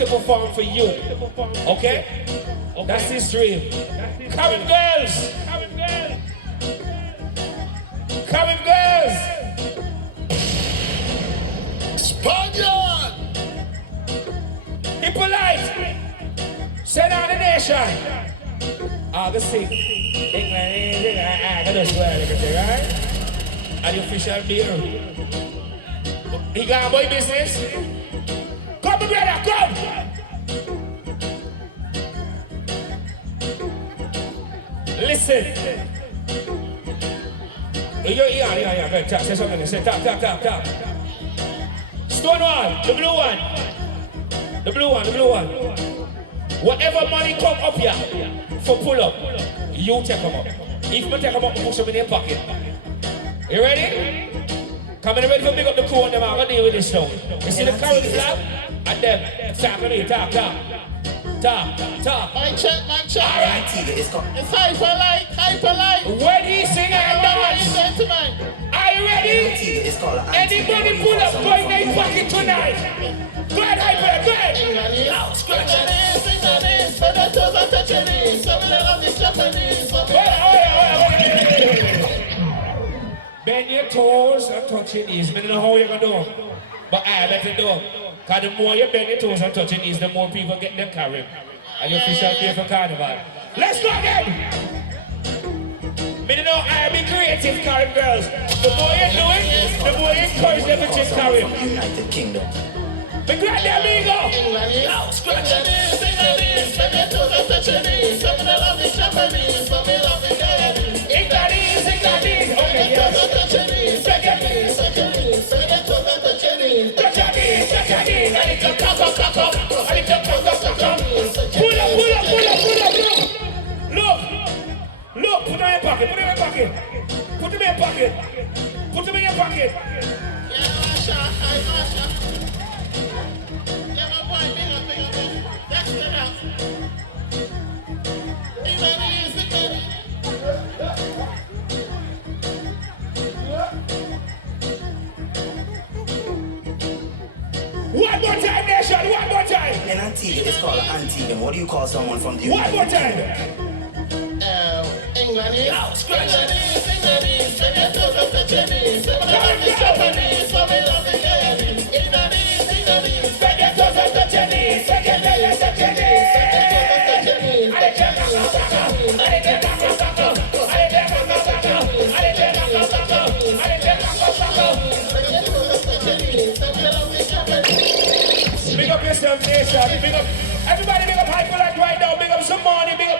to perform for you. Okay? That's his dream. Coming girls! Coming girls! Spaniard! Be polite! Send out the nation! August 6th. England, I can just swear everything, right? And the official beer. He got boy business. Come, brother, come! Listen. Yeah. Go talk. Say something. Say talk. Stonewall, the blue one. The blue one. Whatever money come up here for pull up, you take them up. If you take them up, push them in your pocket. You ready? Come in ready to pick up the crew and them. I'm going to deal with this now. You see the current flag? And them. Talk. Mic check. Alright. It's hyper-like. When he sing and dance. Are you ready? Anybody pull up, go in their pocket tonight. Go ahead, hyper, go ahead. Bend your toes and touch your knees. I don't know how you're going to do. But I better do. Because the more you bend your toes and touch your knees, the more people get them carried. And your fish are there for carnival. Let's go again! I know I be creative, carrying girls. The more you do it, the more you encourage them to just carry. United Kingdom. The grand amigo! Now, scratch your knees, sing your knees, bend your toes and touch your knees. Some of them love the Japanese, some of them love the Canadians. Sing the knees. Okay, yes. Touch your knees, bend your knees, touch your knees, bend your toes and touch your knees. Touch your knees. I need to cock up. Pull up. Look, put them in your pocket. Put them in your pocket. Yeah, Masha. Yeah, my boy, big up. Next to that. One more time, nation. One more time. In Antigua, it's called Antigua. What do you call someone from the One more time. England is scratch your knees, sing your knees, bend your toes and touch your knees. Some of them love the Japanese, some of them love the Canadians. Sing your knees, Bend your toes and touch your knees. Bend your toes and touch your knees. Big up yourself, nation. Big up everybody. Big up Hyper like right now. Big up some money. Big up.